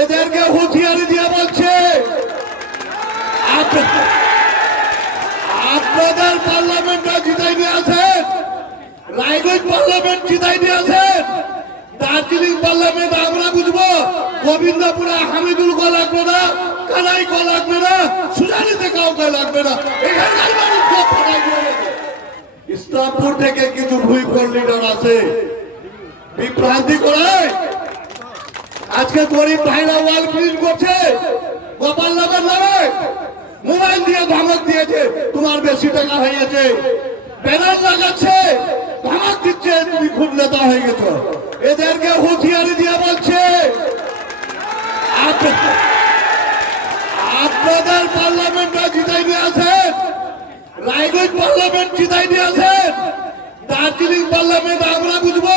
এদেরকে হুঁশিয়ারি দিয়ে বলছে আপনাদের পার্লামেন্টটা জিতাই নিয়ে আসেন রায়গঞ্জ পার্লামেন্ট জিতাই নিয়ে আসেন দার্জিলিং পার্লামেন্ট আমরা বুঝব, গোবিন্দপুরে হামিদুল ক লাগবে না, কানাই ক লাগবে না সুজানিতে কাউকে লাগবে না। ইসলামপুর থেকে কিছু ভুইফোর লিডার আছে বিভ্রান্তি করে আজকে গরিব ভাইরা ওয়াল প্রিন্ট করছে। গোপাল নগর নামে। মোবাইল দিয়ে ধমক দিয়েছে, তোমার বেশি টাকা হয়ে গেছে। ব্যানার লাগাচ্ছে, ধমক দিচ্ছে, তুমি খুব নেতা হয়ে গেছো। এদেরকে হুঁশিয়ারি দিয়ে বলছে, আপ- আপনাদের পার্লামেন্টটা জিতাই নিয়ে আসেন। রায়গঞ্জ পার্লামেন্ট জিতাই নিয়ে আসেন। দার্জিলিং পার্লামেন্ট আমরা বুঝব।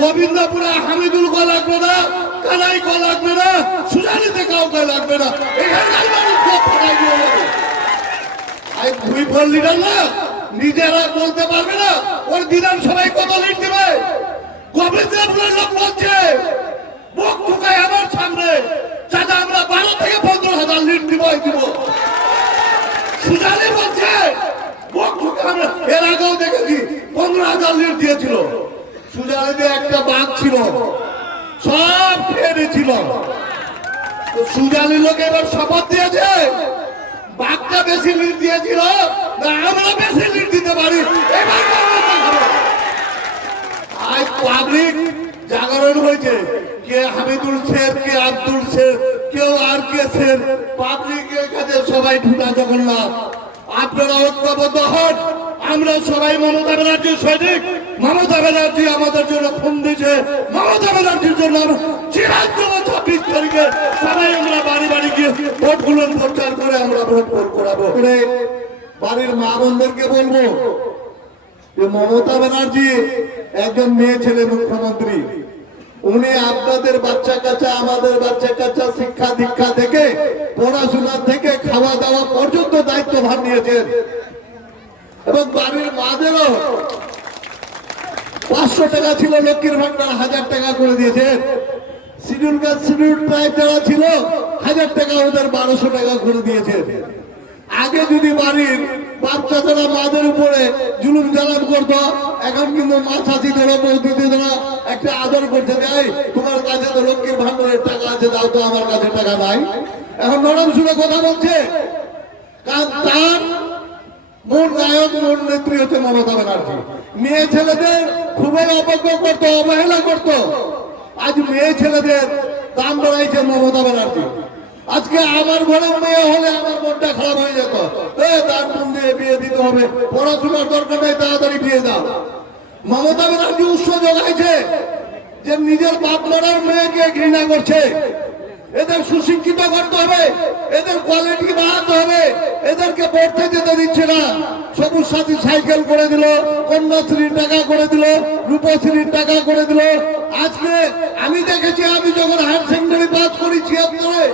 গোবিন্দপুরে হামিদুল ক লাগবে না কানাই ক লাগবে না সুজানিতে কাউকে লাগবে না। এখানকার মানুষ সব ফাটাই দিয়ে দেবে আই ভুই ফল লিডার না, নিজেরা বলতে পারবে না, ওর বিধানসভায় কত লিড দেবে? গোবিন্দপুরের লোক বলছে, মুখ ঢুকায় আমার সামনে, চাচা, আমরা বারো থেকে পনেরো হাজার লিড দিব দিব। সুজানি বলছে, মুখ ঢুকে এর আগেও দেখেছি, পনেরো হাজার লিড দিয়েছিল। সুজানিতে একটা বাঘ ছিল। সব ফেরে ছিল। তো সুজানি লোক এবার শপথ দিয়েছে, বাঘটা বেশি লিড দিয়েছিল, না আমরা বেশি লিড দিতে পারি, এবার পাবলিক জাগরণ হয়েছে, কে হামিদুল শের, কে আব্দুল শের, কেউ আর কে শের পাবলিকের কাছে সবাই ঢুকা জগন্নাথ। আপনারা ঐক্যবদ্ধ হন, আমরা সবাই মমতা ব্যানার্জির সৈনিক। মমতা ব্যানার্জি আমাদের জন্য ফোন দিয়েছে। মমতা ব্যানার্জির জন্য একজন মেয়ে ছেলে মুখ্যমন্ত্রী। উনি আপনাদের বাচ্চা কাচ্চা, আমাদের বাচ্চা কাচ্চা শিক্ষা দীক্ষা থেকে, পড়াশোনা থেকে, খাওয়া দাওয়া পর্যন্ত দায়িত্ব ভার নিয়েছেন। এবং বাড়ির মাদেরও পাঁচশো টাকা ছিল লক্ষ্মীর ভান্ডার, হাজার টাকা করে দিয়েছেন শিডিউল কাস্ট শিডিউল ট্রাইব যারা ছিল, হাজার টাকা ওদের বারোশো টাকা করে দিয়েছেন আগে যদি বাড়ির বাচ্চা যারা মাদের উপরে জুলুম জ্বালান করতো, এখন কিন্তু মা চাচি ধরো ধরো একটা আদর করতে দেয় তোমার কাছে তো লক্ষ্মীর ভান্ডারের টাকা আছে, দাও তো, আমার কাছে টাকা নাই। এখন নরম সুরে কথা বলছে। কারণ তার মূল নায়ক মূল নেত্রী হচ্ছে মমতা ব্যানার্জি। মেয়ে ছেলেদের খুবই অবজ্ঞ করতো, অবহেলা করতো। আজ মেয়ে ছেলেদের দাম বাড়াইছে মমতা ব্যানার্জি। আজকে আমার ঘরে মেয়ে হলে আমার মনটা খারাপ হয়ে যেত। তার বোন দিয়ে বিয়ে দিতে হবে। পড়াশোনার দরকার নেই, তাড়াতাড়ি বিয়ে দাও। মমতা ব্যানার্জি উৎস যোগাইছে যে নিজের বাপ মেয়েকে ঘৃণা করছে। এদের সুশিক্ষিত করতে হবে, এদের কোয়ালিটি বাড়াতে হবে, এদেরকে পড়তে যেতে দিচ্ছে না। সবুজ সাথী সাইকেল করে দিল, কন্যাশ্রীর টাকা করে দিল, রূপশ্রীর টাকা করে দিল। আজকে আমি দেখেছি, আমি যখন হায়ার সেকেন্ডারি পাস করি ছিয়াত্তরে,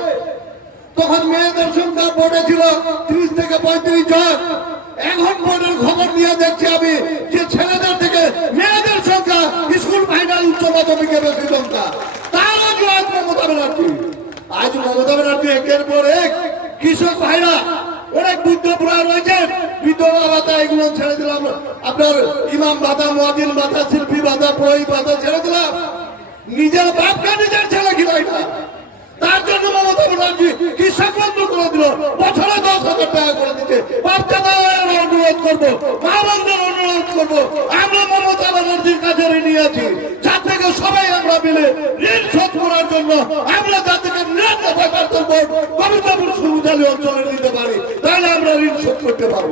তখন মেয়েদের সংখ্যা বোর্ডে ছিল ত্রিশ থেকে পঁয়ত্রিশ জন। এখন বোর্ডের খবর নিয়ে দেখছি আমি যে ছেলেদের থেকে মেয়েদের সংখ্যা স্কুল ফাইনাল উচ্চ মাধ্যমিকে বেশি সংখ্যা তারও জবাব মমতা ব্যানার্জি আজ মমতা ব্যানার্জি একের পর এক কৃষক ভাইরা অনেক বৃদ্ধ পুরা রয়েছেন বিধবা ভাতা এগুলো ছেড়ে দিলাম। আপনার ইমাম ভাতা মহাজিন ভাতা, শিল্পী ভাতা, পুরোহিত ভাতা ছেড়ে দিলাম। নিজের বাপকে নিজের ছেলে খিলাই না। তার জন্য মমতা ব্যানার্জি কৃষক বন্ধু করে দিল। বছরে দশ হাজার টাকা করে দিচ্ছে। বাচ্চা দেওয়ার অনুরোধ করব। মা বন্ধুর অনুরোধ করব। আমরা মমতা ব্যানার্জির কাছে ঋণী আছি। যার থেকে সবাই আমরা মিলে ঋণ শোধ করার জন্য আমরা যার থেকে নিরানব্বই করব কবিতাপুর সুবিধালী অঞ্চলে নিতে পারি তাহলে আমরা ঋণ শোধ করতে পারব।